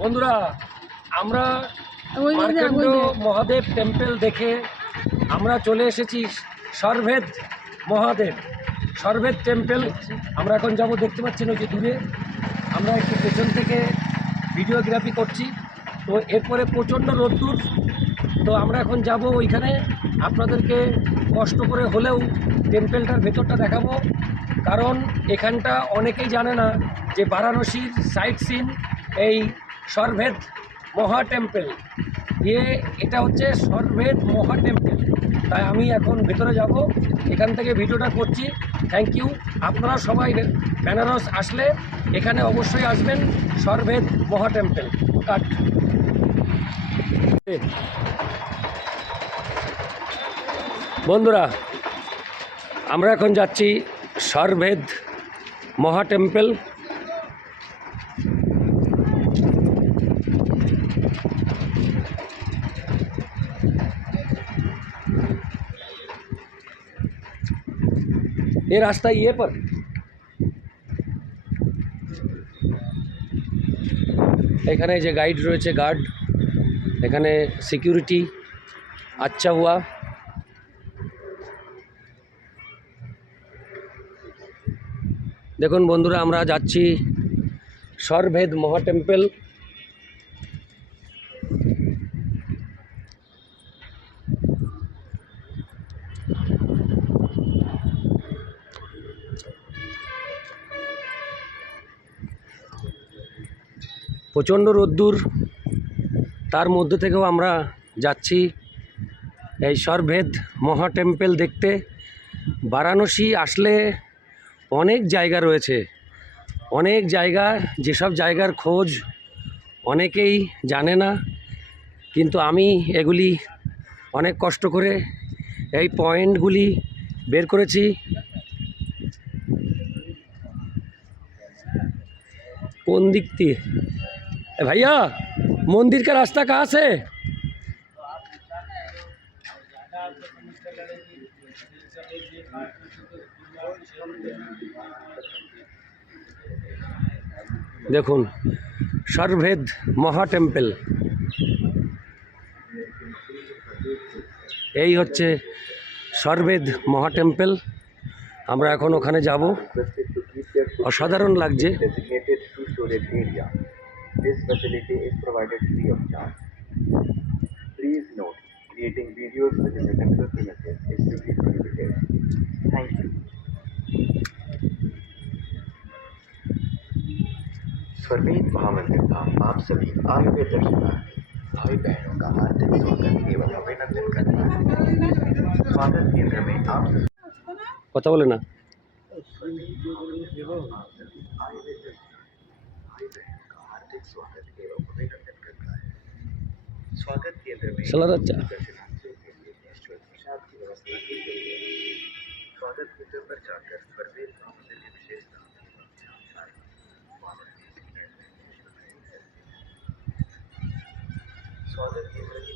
বন্ধুরা, আমরা মার্কেন্ড মহাদেব টেম্পল দেখে আমরা চলে এসেছি সর্ভেদ মহাদেব সর্ভেদ টেম্পল। আমরা এখন যাব, দেখতে পাচ্ছেন ওই যে দূরে। আমরা একটু পেছন থেকে ভিডিওগ্রাফি করছি। তো এরপরে প্রচণ্ড রোদ্দুর, তো আমরা এখন যাব ওইখানে। আপনাদেরকে কষ্ট করে হলেও টেম্পলটার ভেতরটা দেখাবো, কারণ এখানটা অনেকেই জানে না যে বারাণসীর সাইট সিন এই সর্ভেদ মহা টেম্পল। এটা হচ্ছে সর্ভেদ মহা টেম্পল। তাই আমি এখন ভেতরে যাব, এখান থেকে ভিডিওটা করছি। Thank you. আপনারা সবাই বেনারস আসলে এখানে অবশ্যই আসবেন, সর্ভেদ মহা টেম্পল। কাট। বন্ধুরা, আমরা এখন যাচ্ছি সর্ভেদ মহা টেম্পল। ये रास्ता ये पर এখানে যে গাইড রয়েছে, গার্ড, এখানে সিকিউরিটি আচ্ছা হুয়া। দেখুন বন্ধুরা, আমরা যাচ্ছি সর্ভেদ মহা টেম্পল। প্রচণ্ড রোদ্দুর, তার মধ্যে থেকেও আমরা যাচ্ছি এই সর্ভেদ মহা টেম্পল দেখতে। বারাণসী আসলে অনেক জায়গা রয়েছে, অনেক জায়গা, যেসব জায়গার খোঁজ অনেকেই জানে না, কিন্তু আমি এগুলি অনেক কষ্ট করে এই পয়েন্টগুলি বের করেছি। কোন দিক দিয়ে भैया मंदिर का रास्ता कहाँ से? দেখুন সর্ভেদ মহা টেম্পল, এই হচ্ছে সর্ভেদ মহা টেম্পল। আমরা এখন ওখানে যাব, অসাধারণ লাগছে। This facility is provided free of charge. Please note, creating videos within the temple premises is strictly prohibited. Thank you. Swarved Mahamandir धाम आप सभी आए हुए दर्शनार्थी भाई बहनों का हार्दिक स्वागत एवं अभिनंदन करता है। स्वागत केंद्र में आप কথা বলে না। स्वागत केंद्र में चला अच्छा। स्वागत केंद्र पर जाकर सर्वेद मंदिर की विशेषता स्वागत केंद्र की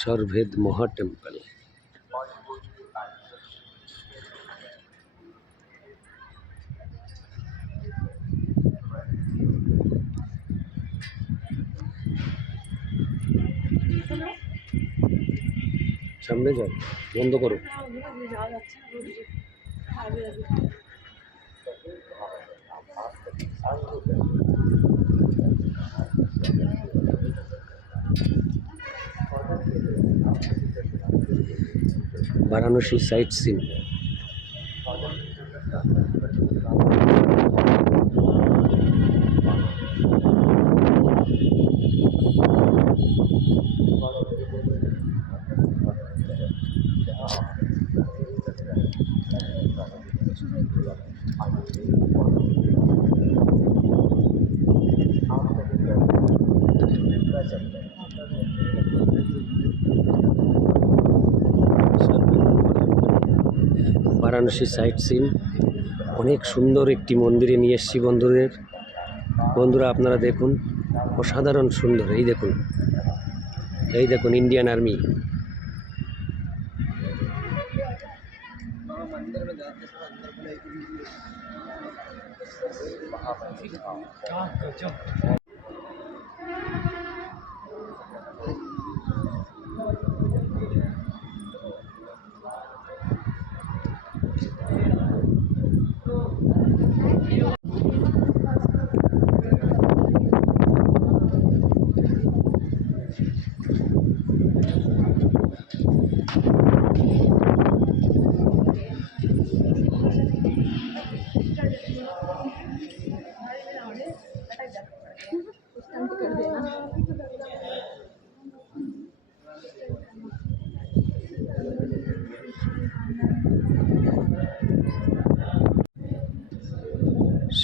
সর্ভেদ মহা টেম্পল। সামনে যাও, বন্ধ করো। Varanasi sight scene. Varanasi sight scene. অনেক সুন্দর একটি মন্দিরে নিয়ে এসেছি বন্ধুরা আপনারা দেখুন, অসাধারণ সুন্দর। এই দেখুন ইন্ডিয়ান আর্মি।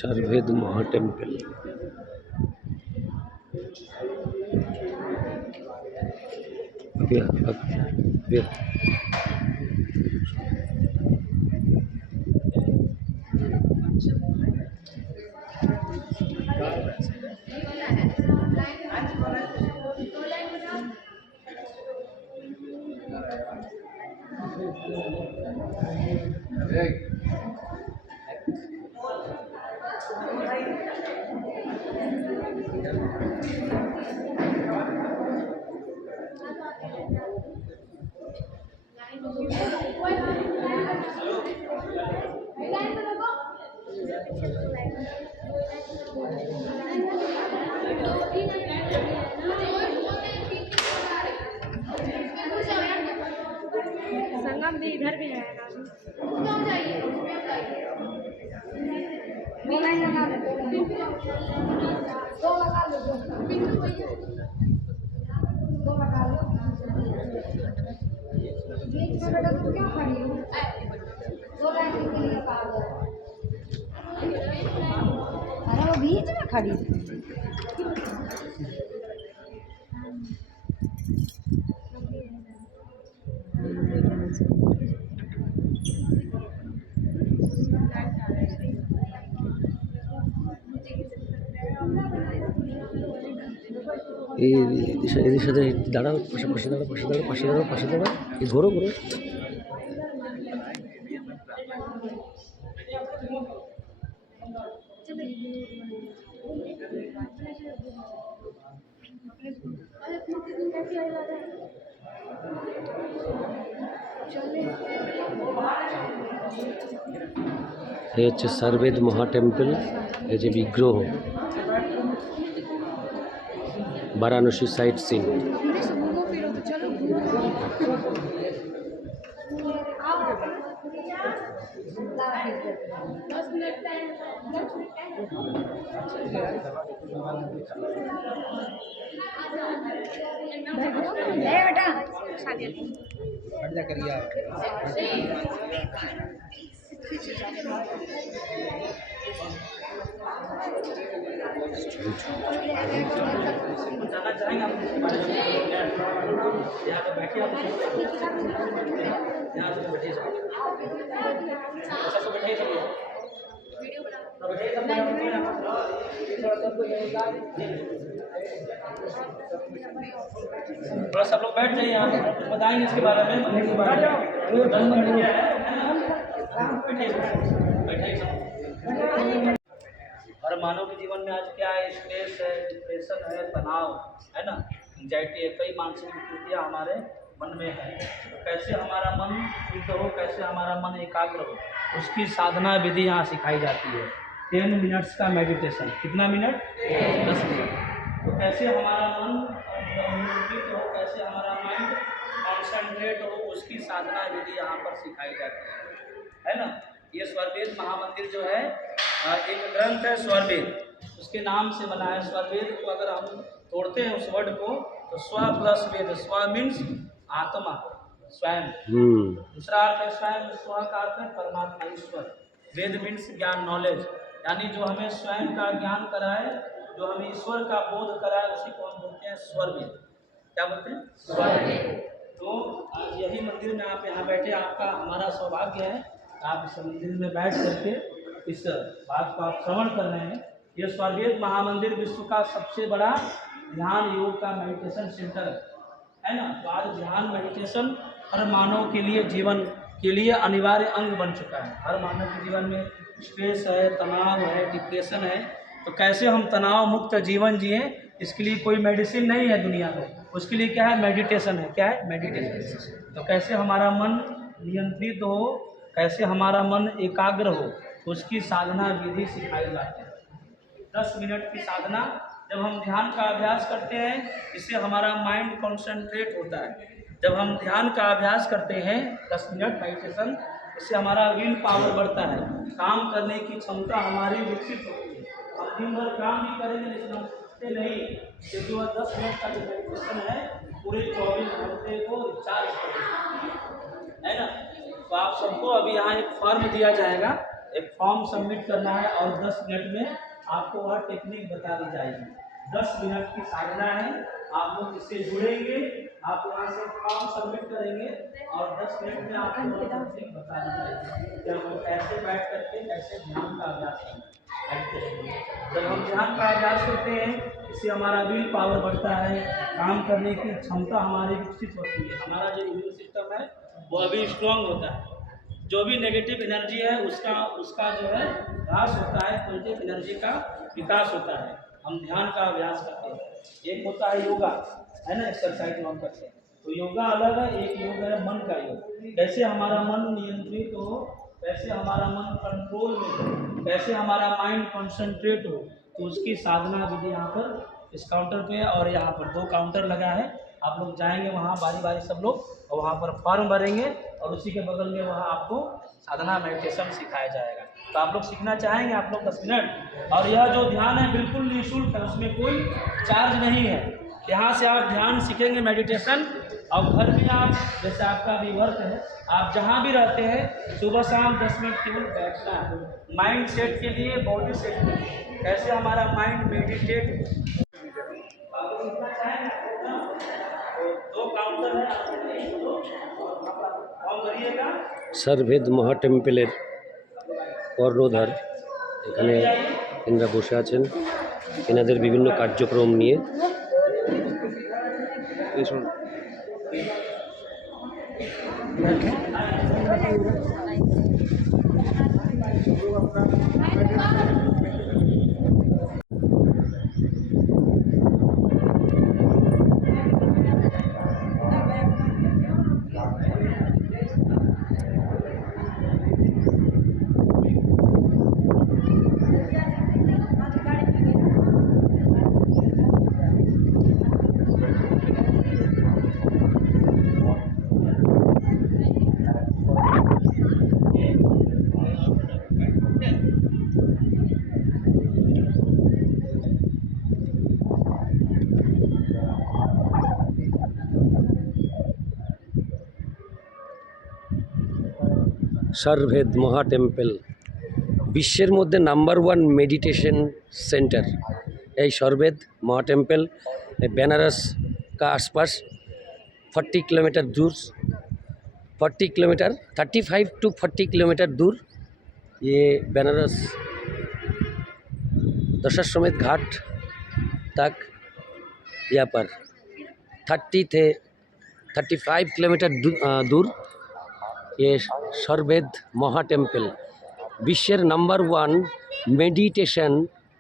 सर्वेद महा टेम्पल। संगम भी इधर भी है ना। अरे वो बीच में खड़ी এদের সাথে দাঁড়াও, পাশে দাঁড়াও, এই ঘোরো। এই হচ্ছে सर्वेद महा टेम्पल। এই যে বিগ্রহ, वाराणसी साइट सीन। बेटा थोड़ा सब लोग बैठ जाइए, यहाँ कुछ बताएंगे इसके बारे में। और मानव के जीवन में आज क्या है, स्ट्रेस है, डिप्रेशन है, तनाव है ना, एंजाइटी है, कई मानसिक विकृतियाँ हमारे मन में है। तो कैसे हमारा मन शुद्ध हो, कैसे हमारा मन एकाग्र हो, उसकी साधना विधि यहाँ सिखाई जाती है। 10 मिनट्स का मेडिटेशन। कितना मिनट? 10 मिनट। तो कैसे हमारा मन नियंत्रित हो, कैसे हमारा माइंड कॉन्सेंट्रेट हो, उसकी साधना विधि यहाँ पर सिखाई जाती है ना। ये स्वरवेद महामंदिर जो है एक ग्रंथ है स्वरवेद, उसके नाम से बना है। स्वरवेद को अगर हम तोड़ते हैं उस वर्ड को, तो स्व प्लस वेद, स्व मीन्स आत्मा, स्वयं। दूसरा अर्थ है स्वयं, स्व का अर्थ है परमात्मा, ईश्वर। वेद मीन्स ज्ञान, नॉलेज, यानी जो हमें स्वयं का ज्ञान कराए, जो हमें ईश्वर का बोध कराए, उसी को हम बोलते हैं स्वरवेद। क्या बोलते हैं? स्वरवेद। तो आज यही मंदिर में आप यहाँ बैठे, आपका हमारा सौभाग्य है, आप इस मंदिर में बैठ करके इस बात को आप श्रवण कर रहे हैं, ये स्वर्गेद महामंदिर विश्व का सबसे बड़ा ध्यान योग का मेडिटेशन सेंटर है ना। तो आज ध्यान मेडिटेशन हर मानव के लिए जीवन के लिए अनिवार्य अंग बन चुका है। हर मानव के जीवन में स्ट्रेस है, तनाव है, डिप्रेशन है, तो कैसे हम तनाव मुक्त जीवन जिए, इसके लिए कोई मेडिसिन नहीं है दुनिया में। उसके लिए क्या है? मेडिटेशन है। क्या है? मेडिटेशन। तो कैसे हमारा मन नियंत्रित हो, कैसे हमारा मन एकाग्र हो, तो उसकी साधना विधि सिखाई जाती है। 10 मिनट की साधना जब हम ध्यान का अभ्यास करते हैं, इससे हमारा माइंड कॉन्सेंट्रेट होता है। जब हम ध्यान का अभ्यास करते हैं 10 मिनट मेडिटेशन, इससे हमारा विल पावर बढ़ता है, काम करने की क्षमता हमारी विकसित होती है। हम दिन भर काम भी करेंगे लेकिन हम थकते नहीं, क्योंकि वह 10 मिनट का जो मेडिटेशन है पूरे 24 घंटे को रिचार्ज करता है ना। तो आप सबको अभी यहाँ एक फॉर्म दिया जाएगा, एक फॉर्म सबमिट करना है और 10 मिनट में आपको वह टेक्निक बता दी जाएगी। 10 मिनट की साधना है, आप लोग इससे जुड़ेंगे, आप यहाँ से फॉर्म सबमिट करेंगे और 10 मिनट में आपको वह टेक्निक बता दी जाएगी। जब हम कैसे बैठ करके कैसे ध्यान का अभ्यास करना है। जब हम ध्यान का अभ्यास करते हैं, इससे हमारा विल पावर बढ़ता है, काम करने की क्षमता हमारी विकसित होती है, हमारा जो इम्यून सिस्टम है वो अभी स्ट्रांग होता है। जो भी नेगेटिव एनर्जी है उसका जो है ह्रास होता है, पॉजिटिव एनर्जी का विकास होता है। हम ध्यान का अभ्यास करते हैं। एक होता है योगा, है ना, एक्सरसाइज हम करते हैं, तो योगा अलग है, एक योग है मन का योग। कैसे हमारा मन नियंत्रित हो, कैसे हमारा मन कंट्रोल में हो, कैसे हमारा माइंड कंसंट्रेट हो, तो उसकी साधना विधि यहाँ पर इस काउंटर पे है। और यहाँ पर 2 काउंटर लगा है, आप लोग जाएंगे वहाँ बारी बारी सब लोग, और वहाँ पर फॉर्म भरेंगे और उसी के बगल में वहाँ आपको साधना मेडिटेशन सिखाया जाएगा। तो आप लोग सीखना चाहेंगे, आप लोग 10 मिनट। और यह जो ध्यान है बिल्कुल निःशुल्क है, उसमें कोई चार्ज नहीं है। यहाँ से आप ध्यान सीखेंगे मेडिटेशन, और घर में आप, जैसे आपका भी वर्क है, आप जहाँ भी रहते हैं सुबह शाम 10 मिनट केवल बैठना है, माइंड सेट के लिए, बॉडी सेट के लिए, कैसे हमारा माइंड मेडिटेट हो। आप लोग सीखना चाहेंगे तो 2 काउंटर है, आप भरिएगा। সারভেদ মহাটেম্পেলের কর্ণধার এখানে এনারা বসে আছেন এনাদের বিভিন্ন কার্যক্রম নিয়ে। সারভেদ মহা টেম্পল বিশ্বের মধ্যে নাম্বার 1 मेडिटेशन सेंटर। এই সারভেদ মহা टेम्पल बनारस का आसपास 40 किलोमीटर दूर, 40 किलोमीटर 35 टू 40 किलोमीटर दूर ये बनारस दशाश्वमेध घाट तक, यहाँ पर 30 से 35 किलोमीटर दूर ये সারভেদ মহা টেম্পল বিশ্বের নাম্বার 1 মেডিটেশন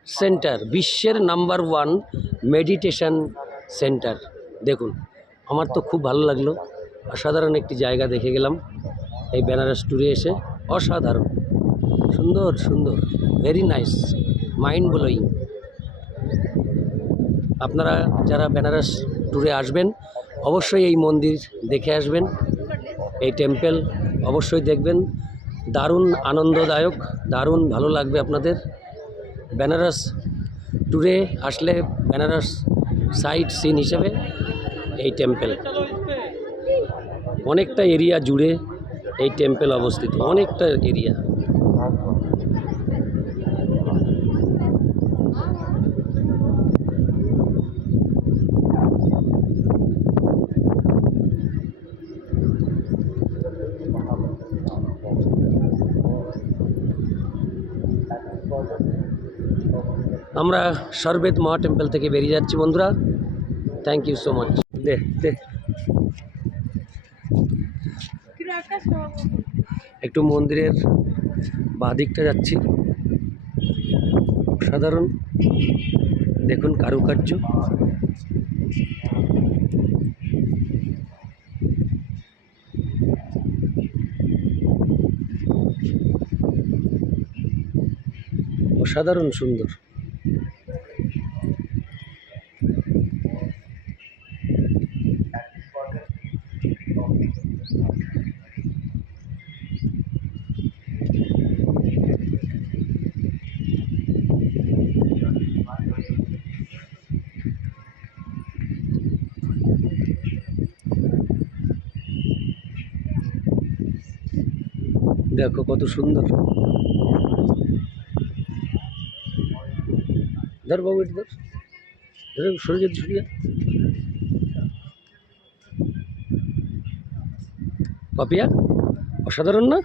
সেন্টার, বিশ্বের নাম্বার 1 মেডিটেশন সেন্টার। দেখুন, আমার তো খুব ভালো লাগলো, অসাধারণ একটি জায়গা দেখে গেলাম এই বেনারস ট্যুরে এসে। অসাধারণ সুন্দর সুন্দর, ভেরি নাইস, মাইন্ড ব্লোয়িং। আপনারা যারা বেনারস ট্যুরে আসবেন অবশ্যই এই মন্দির দেখে আসবেন, এই টেম্পল অবশ্যই দেখবেন। দারুণ আনন্দদায়ক, দারুণ ভালো লাগবে আপনাদের। বেনারস ট্যুরে আসলে বেনারস সাইট সিন হিসেবে এই টেম্পল, অনেকটা এরিয়া জুড়ে এই টেম্পল অবস্থিত, অনেকটা এরিয়া। আমরা সরবেদ মহা টেম্পল থেকে বেরিয়ে যাচ্ছি বন্ধুরা। Thank you so much. দে দে একটু মন্দিরের বাদিকটা যাচ্ছি, অসাধারণ দেখুন কারুকার্য। অসাধারণ সুন্দর। দেখো কত সুন্দর। ধর বাবু, এটা ধর, ধরে সরে যেতে সরে যা। পাপিয়া অসাধারণ না?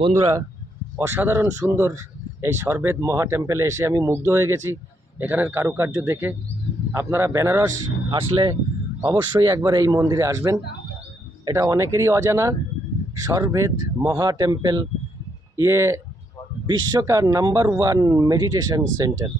বন্ধুরা, অসাধারণ সুন্দর এই সরবেদ মহা টেম্পেলে এসে আমি মুগ্ধ হয়ে গেছি এখানের কারুকার্য দেখে। আপনারা বেনারস আসলে অবশ্যই একবার এই মন্দিরে আসবেন। এটা অনেকেরই অজানা। সরবেদ মহা टेम्पल ये विश्व का नंबर 1 मेडिटेशन सेंटर।